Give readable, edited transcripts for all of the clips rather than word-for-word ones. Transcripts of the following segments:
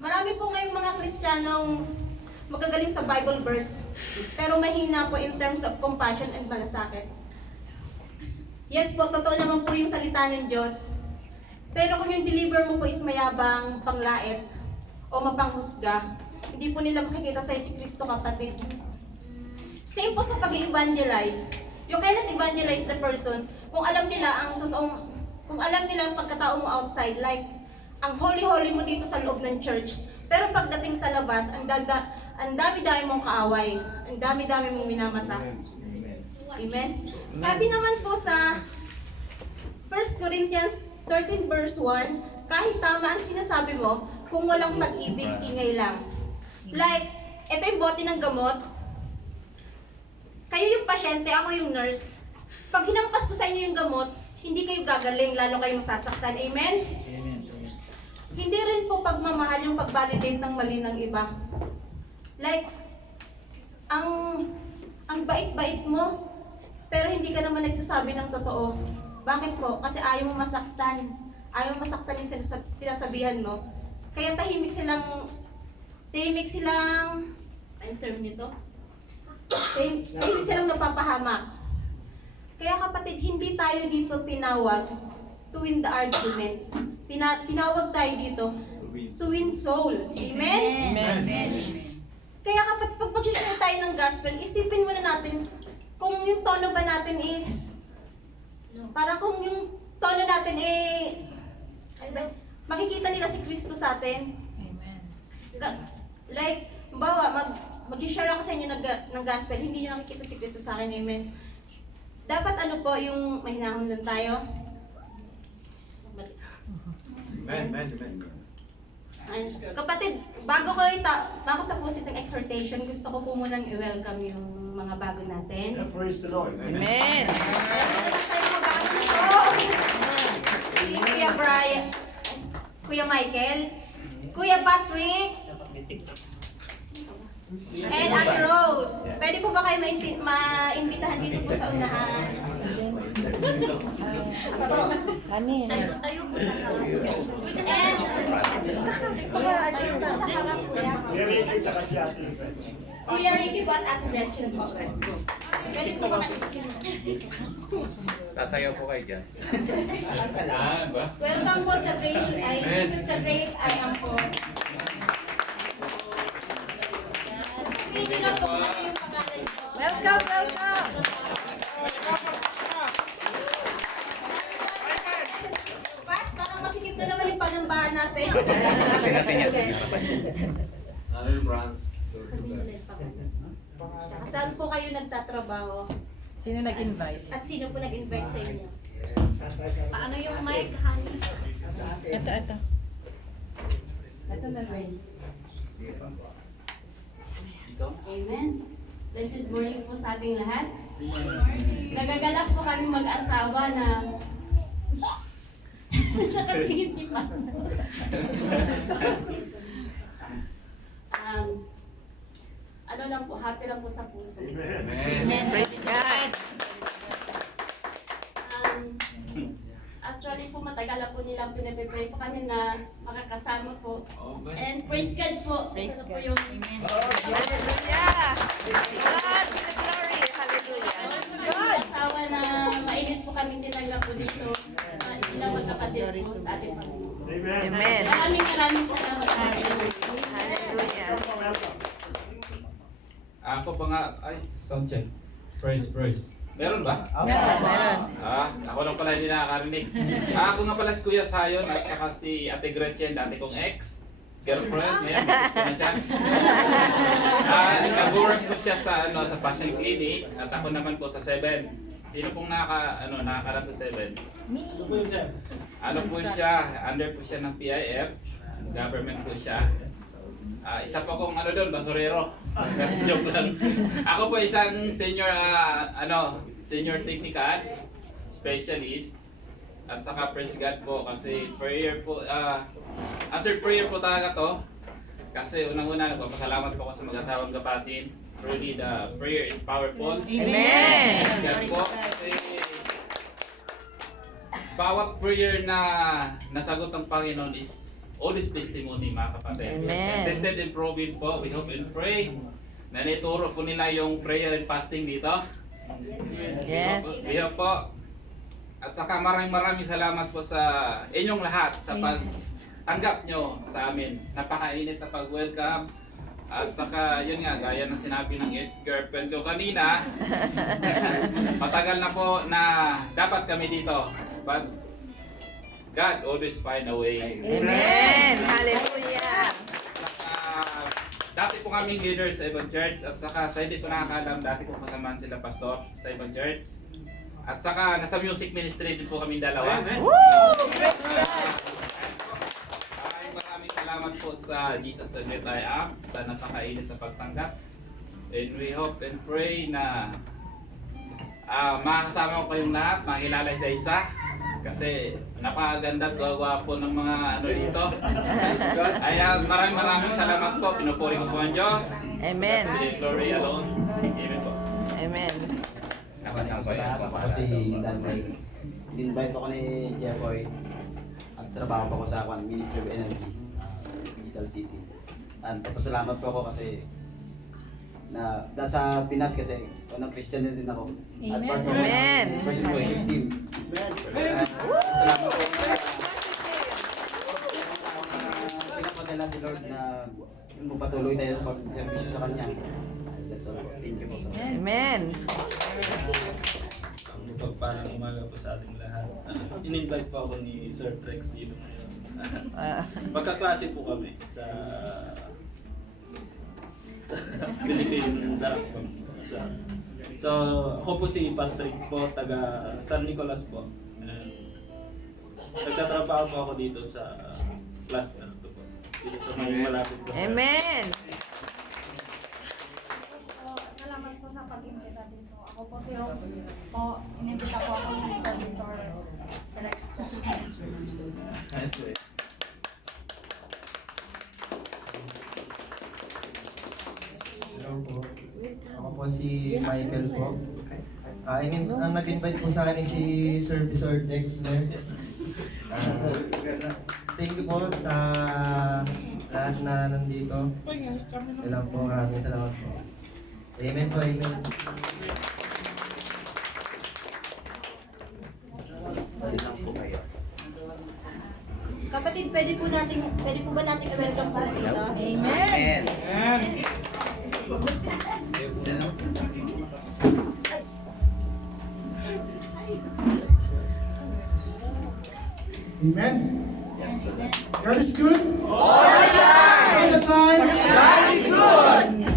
Marami po ngayong mga Kristiyanong magagaling sa Bible verse, pero mahina po in terms of compassion and malasakit. Yes po, totoo naman po yung salita ng Diyos. Pero kung yung deliver mo po is mayabang, panglait, o mapanghusga, hindi po nila makikita sa si Kristo, kapatid. Same po sa pag-evangelize. You cannot evangelize the person kung alam nila ang totoong, kung alam nila ang pagkatao mo outside, like, ang holy-holy mo dito sa loob ng church. Pero pagdating sa labas, ang dami-dami mong kaaway, ang dami-dami mong minamata. Amen? Sabi naman po sa 1 Corinthians 13 verse 1, kahit tama ang sinasabi mo, kung walang pag-ibig, ingay lang. Like, ito yung bote ng gamot. Kayo yung pasyente, ako yung nurse. Pag hinampas ko sa inyo yung gamot, hindi kayo gagaling, lalo kayo masasaktan. Amen? Hindi rin po pagmamahal yung pag-validate ng mali ng iba. Like, ang bait-bait mo, pero hindi ka naman nagsasabi ng totoo. Bakit po? Kasi ayaw mo masaktan. Ayaw mo masaktan yung sinasabihan mo. Kaya tahimik silang, ang term nito? Tahimik silang napapahamak. Kaya kapatid, hindi tayo dito tinawag to win the arguments. Tinawag tayo dito to win soul. Amen? Amen. Kaya kapag mag-share tayo ng gospel, isipin muna natin kung yung tono ba natin is, para kung yung tono natin makikita nila si Kristo sa atin. Amen. Like, mag-share ako sa inyo ng gospel, hindi nyo nakikita si Kristo sa akin. Amen. Dapat ano po, yung mahinahon lang tayo. Amen. Kapatid, bago tapusin ng exhortation, gusto ko po munang i-welcome yung mga bago natin. Praise the Lord. Amen. Si Kuya Brian, Kuya Michael, Kuya Patrick, and Ate Rose. Pwede po ba kayo maimbitahan dito po sa unahan? Tayo po sa harap. Sa harap po yan. Very good, tsaka si Ate. Kuya Ricky po at Ate Gretchen po. Pwede po ba kayo? Sasayaw po kayo dyan. Ba? Welcome po sa Grace. This is the Great I Am po. Sabihin niyo na po kung ano yung pangalan niyo. Welcome. Pas, parang masikip na naman yung panambahan natin. Saan po kayo nagtatrabaho? Sino nag-invite? At sino po nag-invite sa inyo? Paano yung mic, honey? Ito. Ito na, Grace. Amen. Blessed morning po sa ating lahat. Nagagalak po kami mag-asawa na nakatingin si Pastor. Ano lang po, happy lang po sa puso. Amen. Praise God. Actually po, matagal na po nilang pinapipray po kami na makakasama po. And praise God po. Praise Ito po God. yung Hallelujah. God be the glory. Hallelujah. Good. Asawa na mainit po kami tinanggap po dito. Ilang magkapatid po sa ating Panginoon. Amen. Maraming salamat po sa inyo. Hallelujah. Ako pa nga, sound check. Praise. Meron ba? Meron. Ako lang pala hindi nakakarinig. Ako nga pala si Kuya Sayon at saka si Ate Gretchen, dati kong ex. Girlfriend, ngayon, miss ko na siya. Nag-work ko siya sa Passion Clinic at ako naman po sa 7. Sino pong nakakarap sa 7? Ano po siya, under po siya ng PIF, government po siya. Isa po akong doon, basurero. Joke lang. Ako po isang senior senior technical specialist at saka praise God po kasi prayer po answered prayer po talaga to. Kasi unang-una nagpapasalamat po ako sa mag-asawang Gapasin. Really the prayer is powerful. Amen. Praise God po kasi bawat prayer na nasagot ng Panginoon is honest testimony, mga kapatid. Amen. Tested and proven po. We hope and pray na naituro po nila yung prayer and fasting dito. Yes. We hope po. At saka maraming salamat po sa inyong lahat sa pagtanggap nyo sa amin. Napakainit na pag-welcome. At saka yun nga, gaya ng sinabi ng ex-girlfriend ko kanina, matagal na po na dapat kami dito. But God always find a way. Amen. Hallelujah. Dati po kaming leaders sa ibang church at saka sa hindi ko nakakalam, dati po kasamaan sila pastor sa ibang church. At saka nasa music ministry din po kaming dalawa. Maraming salamat po sa Jesus the Great I Am sa napakainit na pagtanggap. And we hope and pray na makakasama ko kayong lahat, makilala isa-isa. Kasi napakaganda at gwapo ng mga ano dito. Ay maraming salamat po. Pinupuri ko po ang Diyos. Amen. To the glory alone. Amen po. Amen. Sa lahat, ako si Dan May. In-invite ako ni Jeffoy at trabaho po ako sa Ministry of Energy, Digital City. At papasalamat po ako kasi na sa Pinas kasi Christian din ako. At part of Amen. worship team. Salamat po. Pinapadala si Lord na magpatuloy tayo sa pag-servisyo sa Kanya. That's all. Thank you po sa Amen. Ang mapagpalang umaga po sa ating lahat. In-invite po ako ni Sir Trex dito ngayon. Magkaklase po kami sa Philippine Dark. So, ako po si Patrick po, taga San Nicolas po. Nagtatrabaho po ako dito sa cluster to po. Dito sa may malapit po. Amen. Salamat po sa pag-imbita dito. Ako po si Rose po. Inimbita po ako ng Sir Resort sa Rex po. Hello po. Ako po si Michael po. Ang nag-invite po sa akin si Sir Resort Dexter. Thank you po sa lahat na nandito. Kailan po, maraming salamat po. Amen po, amen. Kapatid, pwede po ba natin i-welcome sila dito? Amen. Amen. Yes, sir. God is good. All the time. God is good.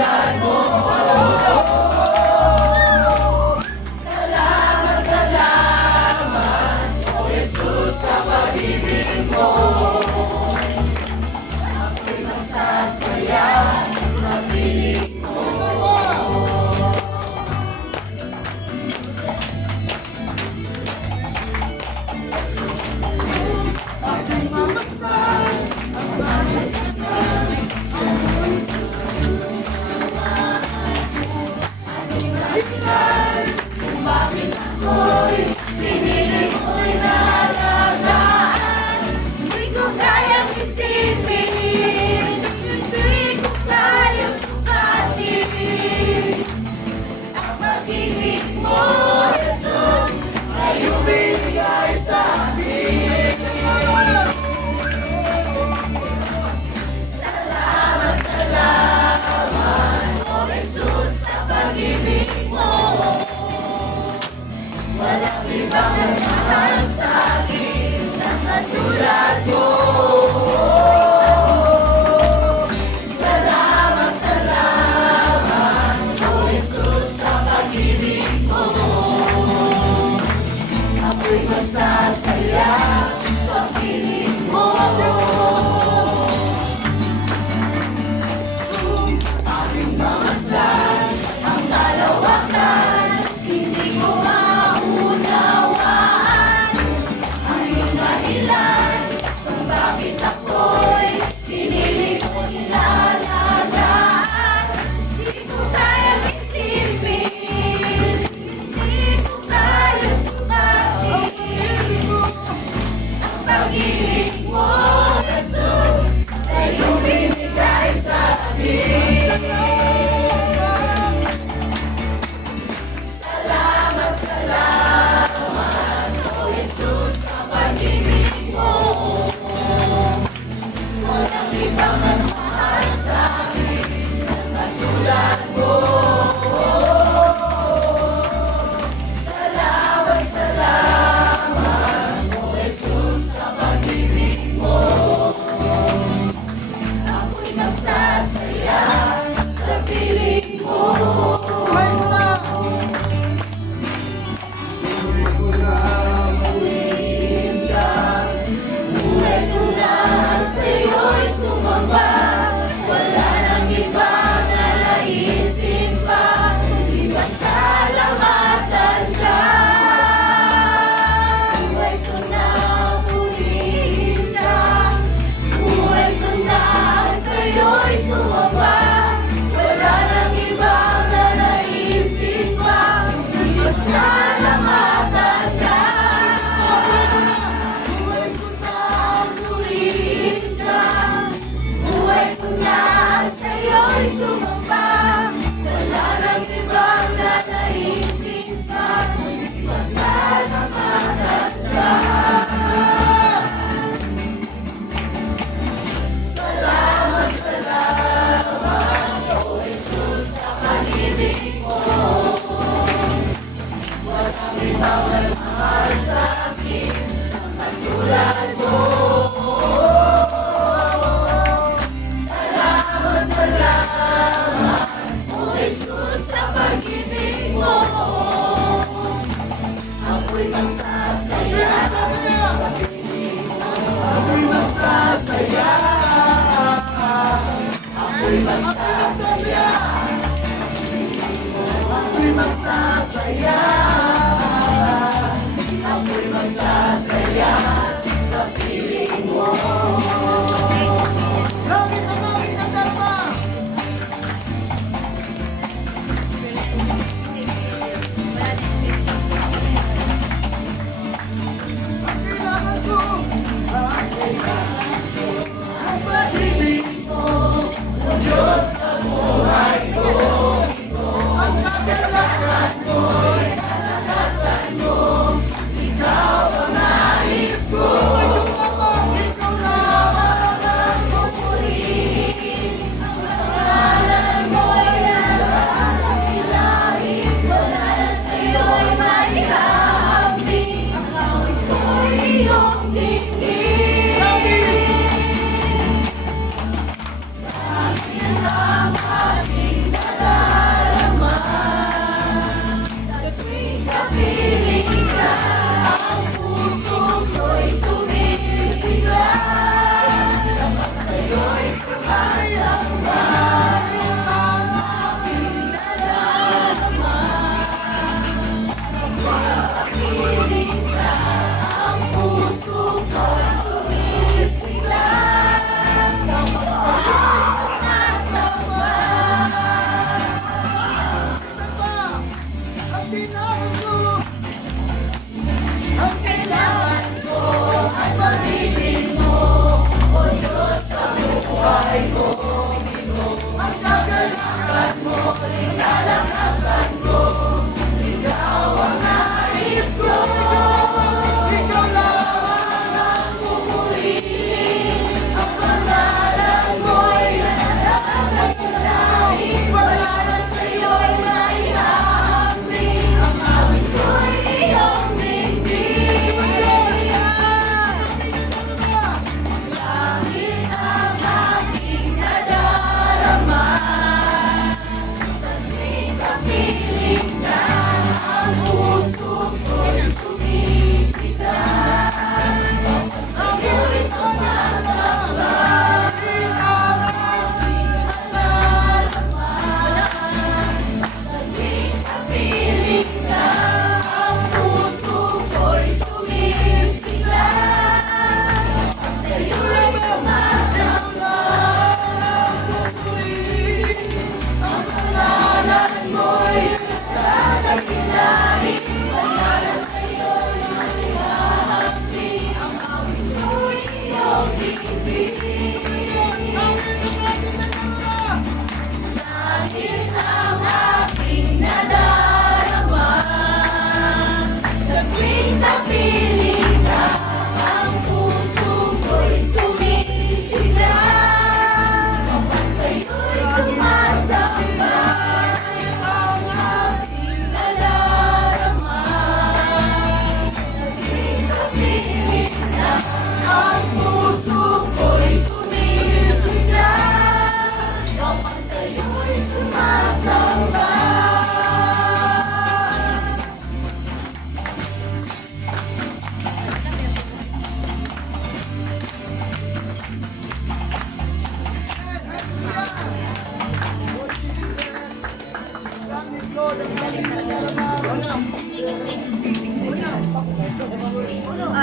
God mo dahilan kung bakit ako'y pinili mo'y nalagaan. Hindi ko kayang isipin, hindi ko kayang sukatin ang pag-ibig mo, Jesus, na iyong binigay sa akin. Salamat, salamat, oh Jesus, sa pag-ibig mo. Walang ibang nagmahal sa akin na katulad mo. Salamat, salamat, oh Jesus, sa pag-ibig mo. Ako'y masasaya sa piling mo. Aking mamasdan ang kalawakan, hindi ko maunawaan ang iyong dahilan kung bakit ako'y pinili mo inalagaan. Hindi ko kayang isipin, hindi ko kayang sukatin ang pag-ibig mo, Jesus, na iyong binigay sa akin. Salamat, salamat, oh Jesus, sa pag-ibig mo. Walang ibang nagmahal sa akin na katulad mo. Salamat, salamat, oh Jesus, sa pag-ibig mo. Ako'y magsasaya sa piling mo. Buhay mo na! Buhay ko na sa'yo'y sumamba. Wala nang ibang nalaisin pa, kundi pasalamatan ka. Buhay ko na purihin ka. Buhay ko na sa'yo'y sumamba. Wala nang ibang nalaisin pa, kundi pasalamatan ka. Buhay ko na purihin ka. Buhay ko na sa'yo'y sumamba. Wala nang ibang nalaisin pa, kundi pasalamatan ka. Salamat, salamat, oh Jesus, sa pag-ibig mo. Walang ibang nagmahal sa akin ang katulad mo. Salamat, salamat, oh Jesus, sa pag-ibig mo. Ako'y magsasaya sa piling mo. Ako'y magsasaya. Ako'y magsasaya. Ako'y magsasaya. Ako'y magsasaya sa piling mo. Langit na langit na sarpa. Ang kailangan ko, Ang pag-ibig mo, o Diyos sa buhay ko. ang kagalakan Mo'y kalakasan mo, ikaw ang nais ko. Ikaw lamang ang pupurihin. Ang pangalan mo'y nakakakilain. Wala na sa'yo'y maihahambing. Ang langit ko'y iyong tingin. Bakit ang aking nadarama?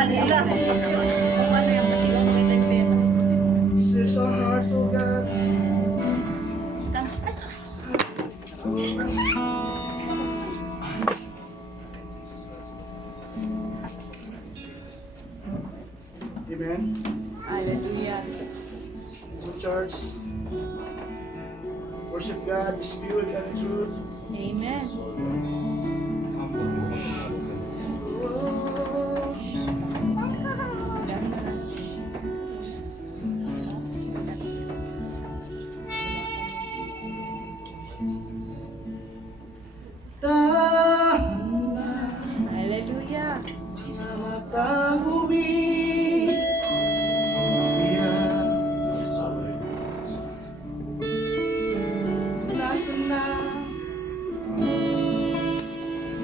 Nila. Kung ano yung kasi kung may nagpesa. Search our hearts, oh God. Amen. Hallelujah. So church, worship God in spirit and in truth. Amen. Tahan na Hallelujah. mga matang umiiyak. Nasaan na?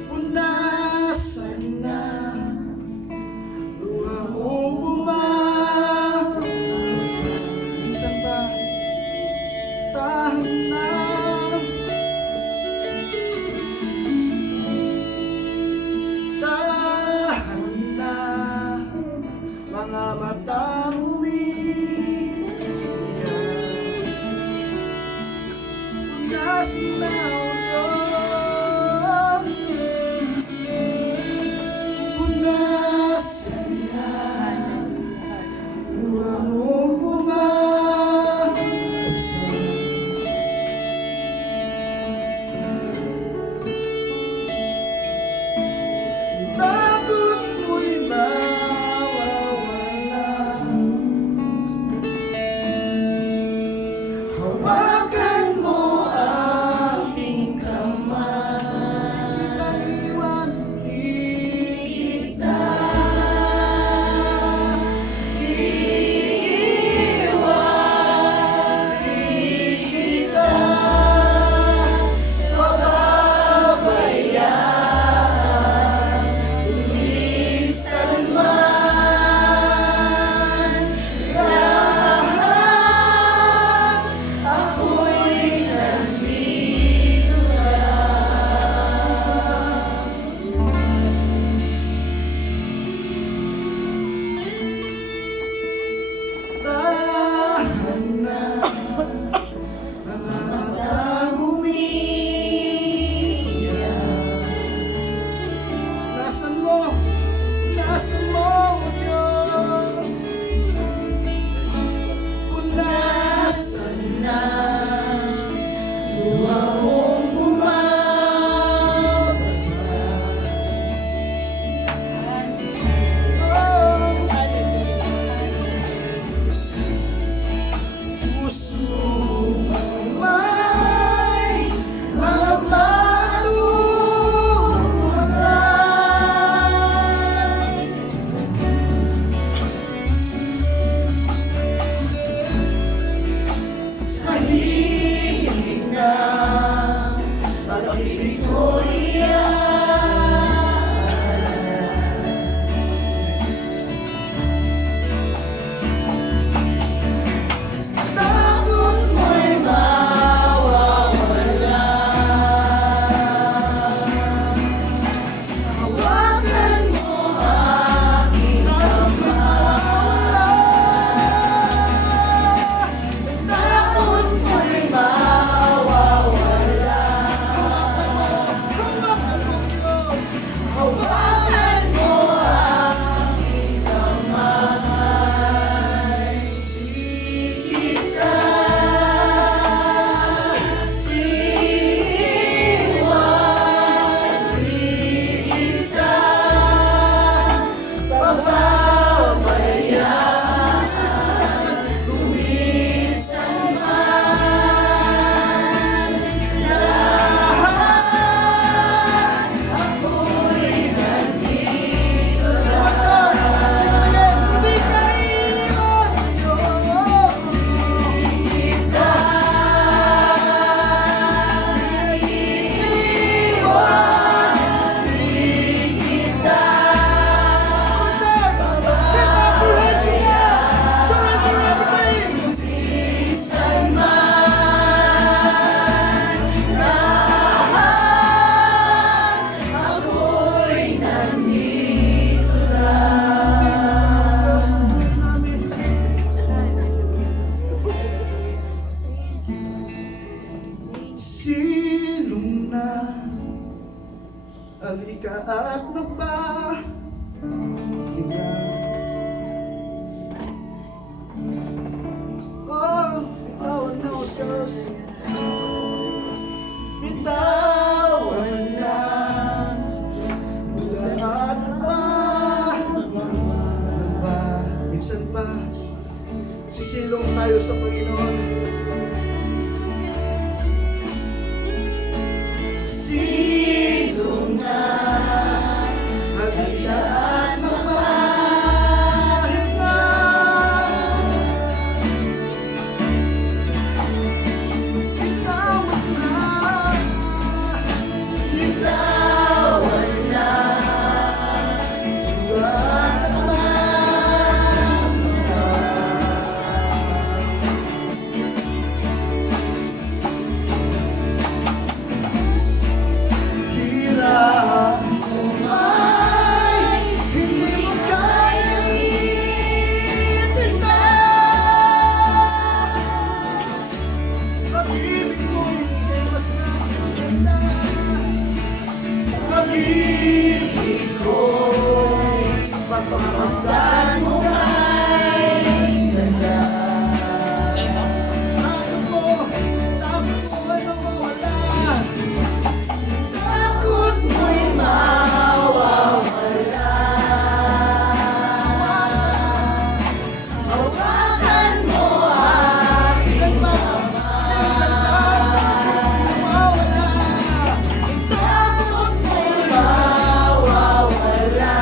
Kung nasaan na? Luha mong minsan ba? Tahan na. Tahan na. Mga matang umiiyak. Nasaan na ang Diyos? Kung nasaan na, luha mong bumabagsak. Takot mo'y mawawala. Hawakan mo aking kamay. Di kita iwan, di kita iiwan, di kita pababayaan. Tulisan man lahat, ako'y nandito tahan na mga matang umiiyak. Nasaan mo? Nasaan mo, O Diyos? Kung nasaan na, luha mong bumabagsak. Puso mo may mga malumanay. Sa himig na pag-ibig ko takot mo'y mawawala. Hawakan mo aking kamay. Takot mo'y mawawala. Hawakan mo Halika at magpahinga. Oh, bitawan na o Diyos. Bitawan na. At ba, minsan pa sisilong tayo sa Panginoon. Silong na, halika at magpahinga. Bitawan na, bitawan na. Pagpapasan mo ay ganda. Takot mo ay mawawala. Takot mo'y mawawala. Hawakan mo aking kamay. Takot mo'y mawawala.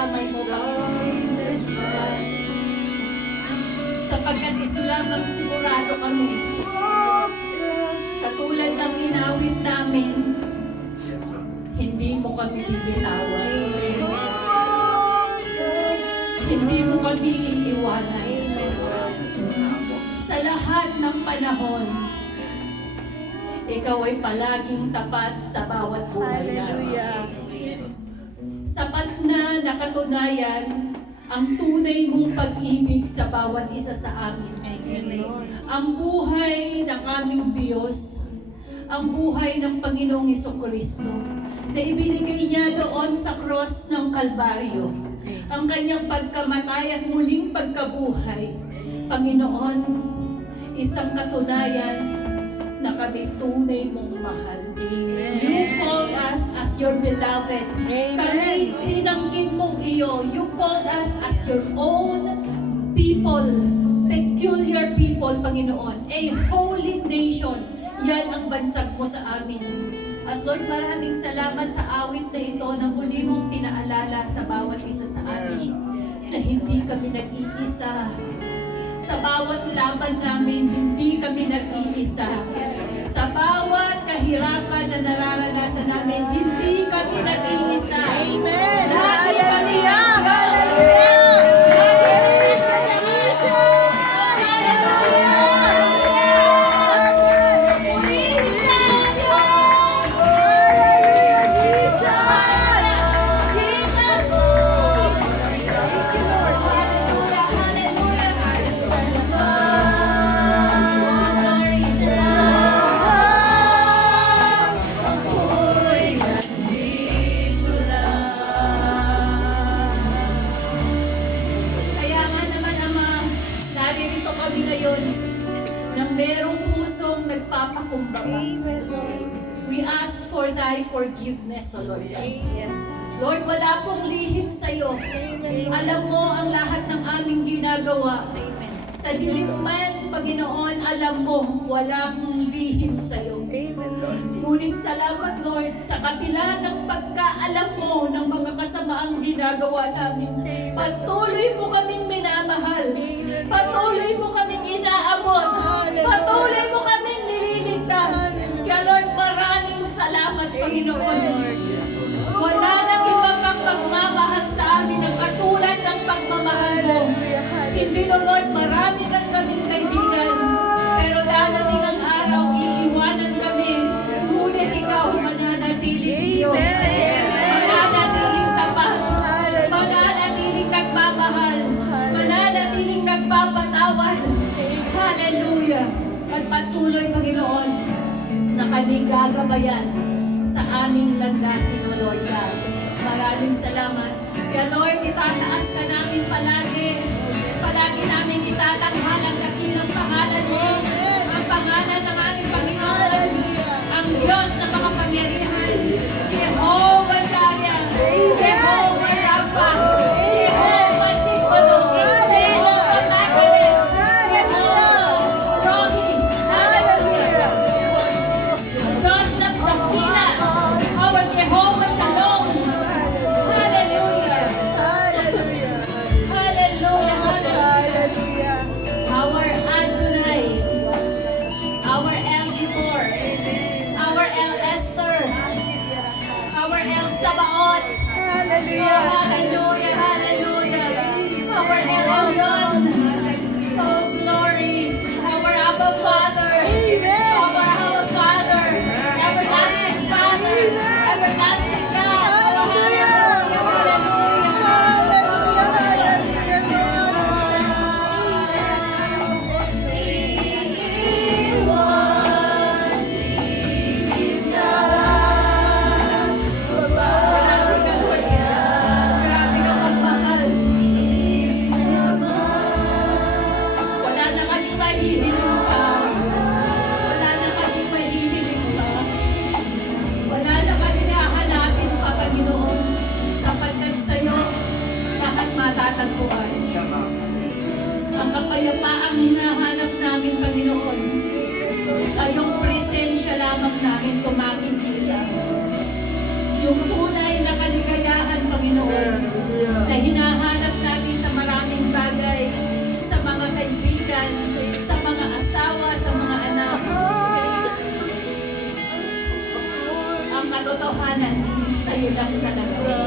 kamay mo, Panginoon. Sapagkat isa lamang sigurado kami, katulad ng inawit namin, hindi mo kami bibitawan. Hindi mo kami iiwanan. Sa lahat ng panahon, ikaw ay palaging tapat sa bawat buhay namin. Sapat na nakatunayan ang tunay mong pag-ibig sa bawat isa sa amin. Ang buhay ng aming Diyos, ang buhay ng Panginoong Jesucristo, na ibinigay niya doon sa cross ng Kalbaryo, ang kanyang pagkamatay at muling pagkabuhay. Panginoon, isang katunayan na kami tunay mong mahal. You called us as your beloved. Kami pinanggit mong iyo. You called us as your own people, peculiar people, Panginoon. A holy nation. Yan ang bansag mo sa amin. At Lord, maraming salamat sa awit na ito na muli mong pinaalala sa bawat isa sa amin na hindi kami nag-iisa. Sa bawat laban namin, hindi kami nag-iisa. Sa bawat kahirapan na nararanasan namin, hindi kami nag-iisa. Amen! Lagi kami Hallelujah! We ask for thy forgiveness, O Lord. Lord, wala pong lihim sa'yo. Alam mo ang lahat ng aming ginagawa. Sa dilim man, Panginoon, alam mo, walang lihim sa'yo. Ngunit salamat, Lord, sa kabila ng pagkaalam mo ng mga kasamaang ginagawa namin. Patuloy mo kaming minamahal. Patuloy mo kaming inaabot. Patuloy mo kaming nililigtas. Kaya Lord, maraming salamat, Panginoon. Wala nang iba pang pagmamahal sa amin ang katulad ng pagmamahal mo. Hindi no, Lord, marami lang kaming kaibigan. Pero dadating ang araw, iiwanan kami. Ngunit ikaw, mananatiling Diyos. Mananatiling tapat. Mananatiling nagmamahal. Mananatiling nagpapatawad. Hallelujah. At patuloy, Panginoon, na kami gagabayan sa aming landasin, O Lord God. Maraming salamat. Kaya Lord, itataas ka namin palagi. Palagi namin itatanghal ang dakilang pangalan mo. Ang pangalan ng aming Panginoon. Ang Diyos na makapangyarihan. Jehovah Jireh. Jehovah Rapha. Jehovah Siskano. Jehovah Makadesh. Jehovah Rohi. Hallelujah. Diyos ng dakila. Our Jehovah Shalom. Hallelujah. Hallelujah. Our Adonai. Our El Gibor. Our El Esther. Our El Sabaoth. Hallelujah. Hallelujah. Hallelujah. Our El Elyon. Oh, glory. Our Abba Father. Our Abba Father. Everlasting Father. Everlasting God. Hallelujah. Matatagpuan. Ang kapayapaang hinahanap namin, Panginoon, sa iyong presensya lamang namin tumakikita. Yung tunay na kaligayahan, Panginoon, na katotohanan, sa'yo lang talaga.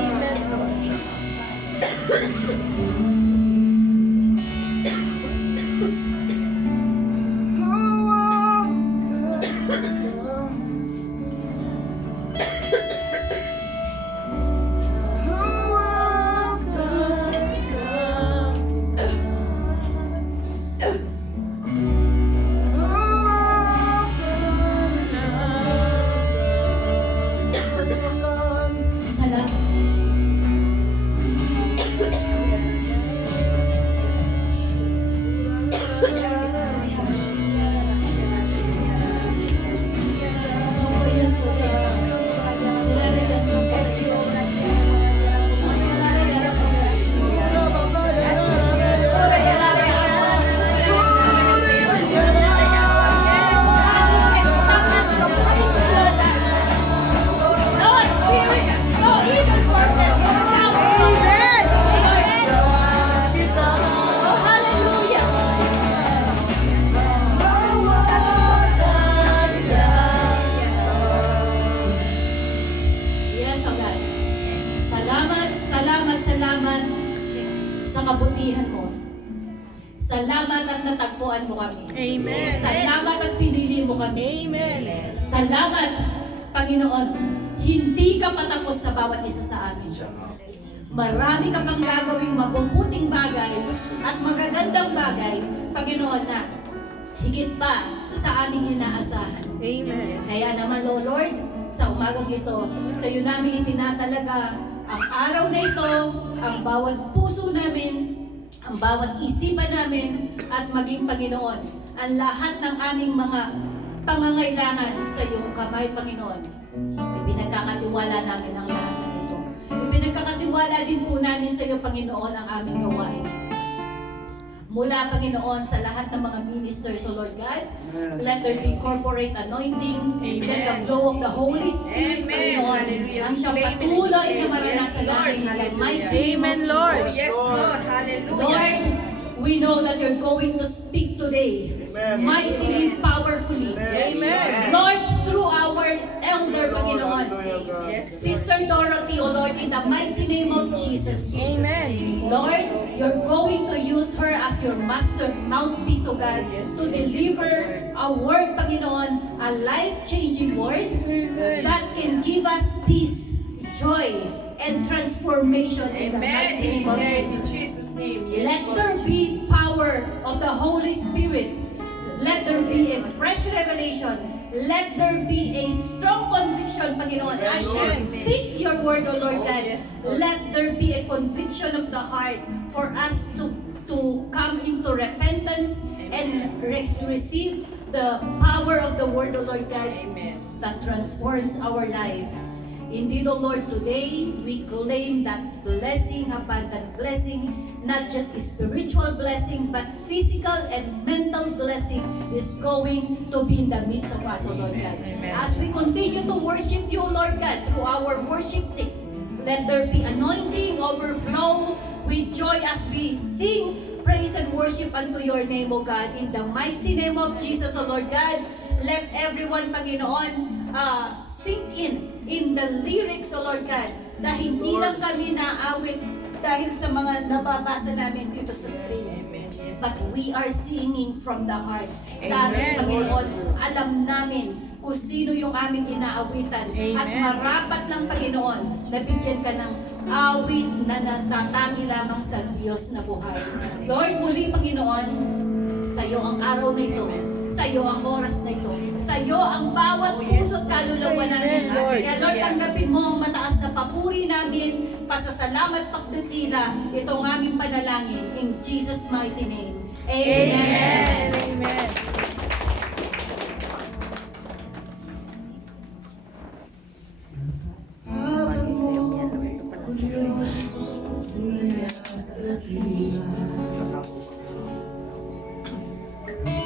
Salamat. Oh, hallelujah. Yes, oh God. Salamat, salamat, salamat sa kabutihan mo. Salamat at natagpuan mo kami. Amen. Salamat at pinili mo kami. Amen. Salamat, Panginoon. Hindi ka patapos sa bawat isa sa amin. Marami ka pang gagawing mabubuting bagay at magagandang bagay, Panginoon, na higit pa sa aming inaasahan. Amen. Kaya naman, O Lord, sa umagang ito, sa iyo namin itinatalaga ang araw na ito, ang bawat puso namin, ang bawat isipan namin, at maging Panginoon, ang lahat ng aming mga pangangailangan sa iyong kamay, Panginoon. Ipinagkakatiwala namin ang lahat ng ito. Ipinagkakatiwala din po namin sa iyo, Panginoon, ang aming gawain. Mula, Panginoon, sa lahat ng mga ministers, O Lord God, let there be corporate anointing, let the flow of the Holy Spirit, Panginoon, ang siyang patuloy na maranasan namin in the mighty name of Lord. Jesus. Yes, Lord. Hallelujah. Lord, we know that you're going to speak today, mightily, powerfully. Amen. Lord, through our elder, Panginoon, Sister Dorothy, O Lord, in the mighty name of Jesus. Amen. Lord, you're going to use her as your master mouthpiece, O God, to deliver a word, Panginoon, a life-changing word that can give us peace, joy, and transformation in the mighty name of Jesus. Jesus' name. Let there be power of the Holy Spirit. Let there be a fresh revelation. Let there be a strong conviction, Panginoon, as you speak your word, O Lord God. Let there be a conviction of the heart for us to come into repentance and receive the power of the word, O Lord God, that transforms our life. Indeed, O Lord, today we claim that blessing, abundant blessing, not just a spiritual blessing, but physical and mental blessing is going to be in the midst of us, O Lord God. As we continue to worship you, O Lord God, through our worship team, let there be anointing, overflow with joy as we sing praise and worship unto your name, O God. In the mighty name of Jesus, O Lord God, let everyone, Panginoon, sink in the lyrics, O Lord God, na hindi lang kami naawit dahil sa mga nababasa namin dito sa screen. But we are singing from the heart. Dahil, Panginoon, alam namin kung sino yung aming inaawitan. At marapat lang, Panginoon, na bigyan ka ng awit na natatangi lamang sa Diyos na buhay. Lord, muli, Panginoon, sa iyo ang araw na ito. Sa iyo ang oras na ito. Sa iyo ang bawat puso't kaluluwa namin. Kaya Lord, tanggapin mo ang mataas na papuri namin, pasasalamat, pagdakila, itong aming panalangin. In Jesus' mighty name. Amen. Amen.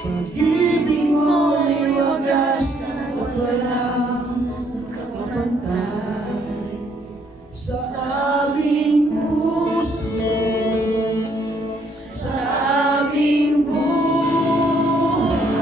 Pag-ibig mo'y wagas at walang kapantay sa aming puso, sa aming buhay.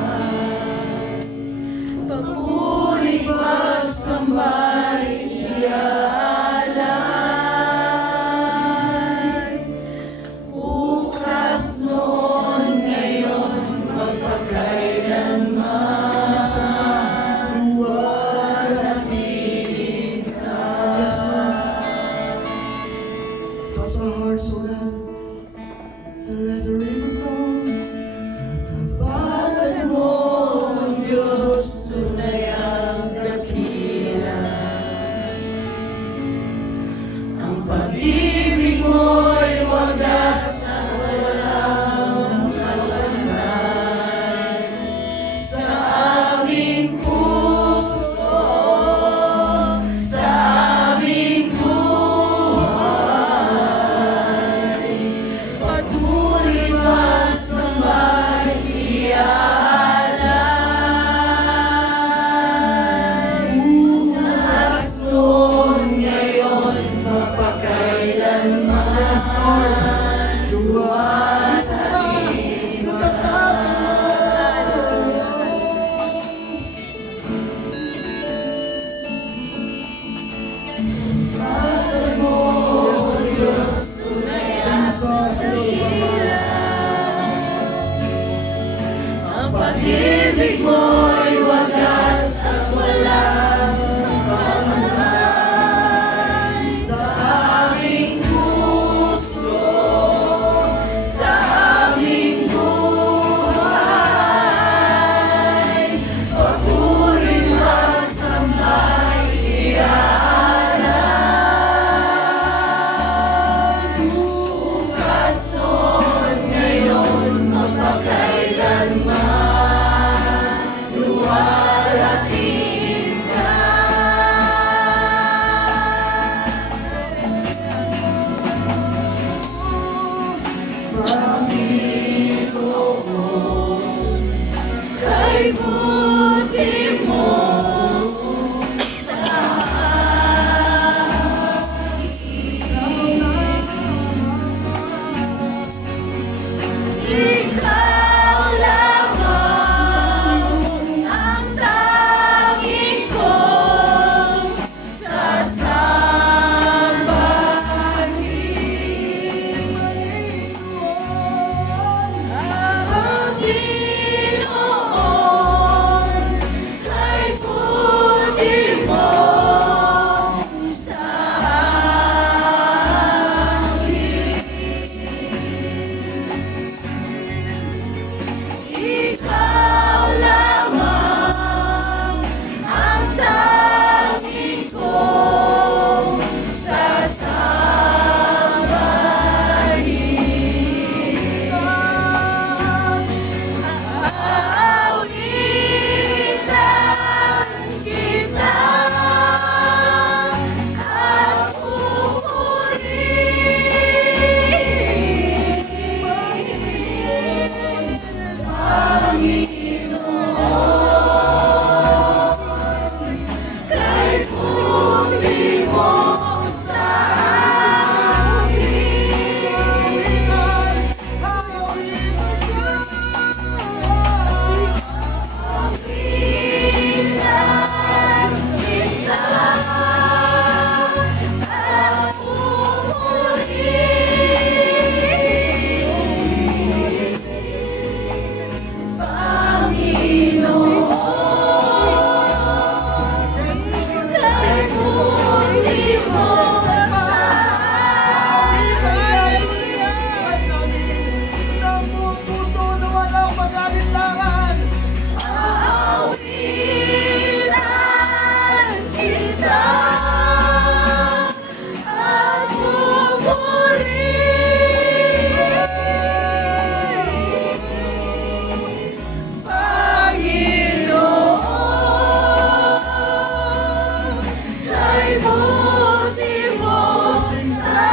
Libuti mo sa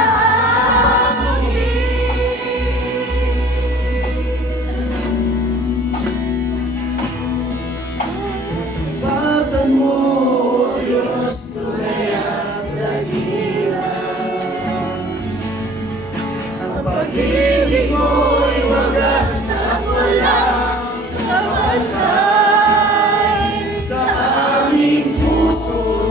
Tapatan mo, Diyos, tunay at dakila. Ang pag-ibig mo'y wagas at walang kapantay sa aming puso.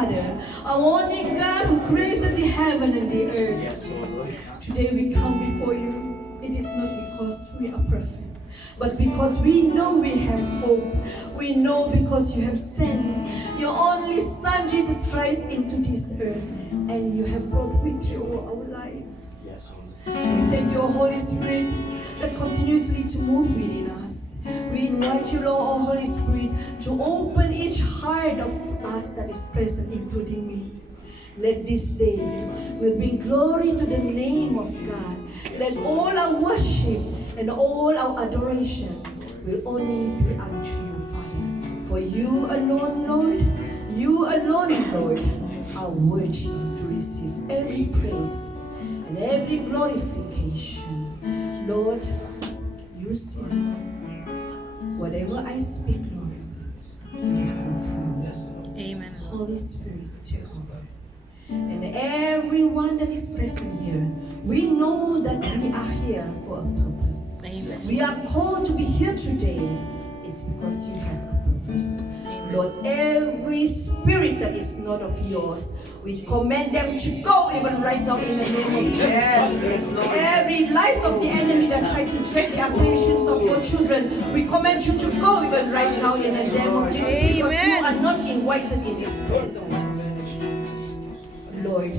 Father, our only God who created the heaven and the earth. Yes, Lord. Today we come before you. It is not because we are perfect, but because we know we have hope. We know because you have sent your only Son, Jesus Christ, into this earth, and you have brought victory over our life. Yes, Lord. We thank your Holy Spirit that continuously to move within us. We invite you, Lord, our Holy Spirit, to open each heart of us that is present, including me. Let this day will bring glory to the name of God. Let all our worship and all our adoration will only be unto you, Father. For you alone, Lord, you alone, Lord, are worthy to receive every praise and every glorification. Lord, you say, whatever I speak, Lord, it is not from you. Amen. Holy Spirit, take over. And everyone that is present here, we know that we are here for a purpose. Amen. We are called to be here today. It's because you have a purpose. Lord, every spirit that is not of yours, we command them to go even right now in the name of Jesus. Every life of the enemy that tries to drain the affections of your children, we command you to go even right now in the name of Jesus. Because you are not invited in this presence. Lord,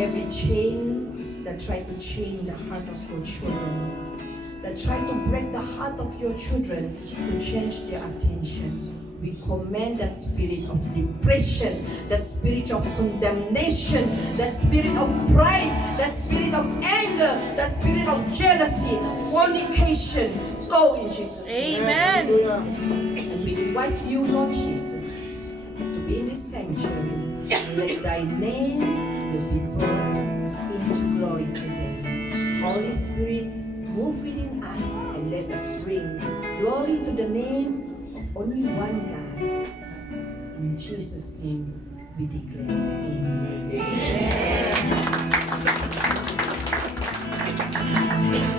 every chain that tried to chain the heart of your children, that tried to break the heart of your children to change their attention, we command that spirit of depression, that spirit of condemnation, that spirit of pride, that spirit of anger, that spirit of jealousy, fornication, go in Jesus' name. Amen. And we invite you, Lord Jesus, to be in this sanctuary. Let thy name will be brought into glory today. Holy Spirit, move within us and let us bring glory to the name of only one God. In Jesus' name we declare.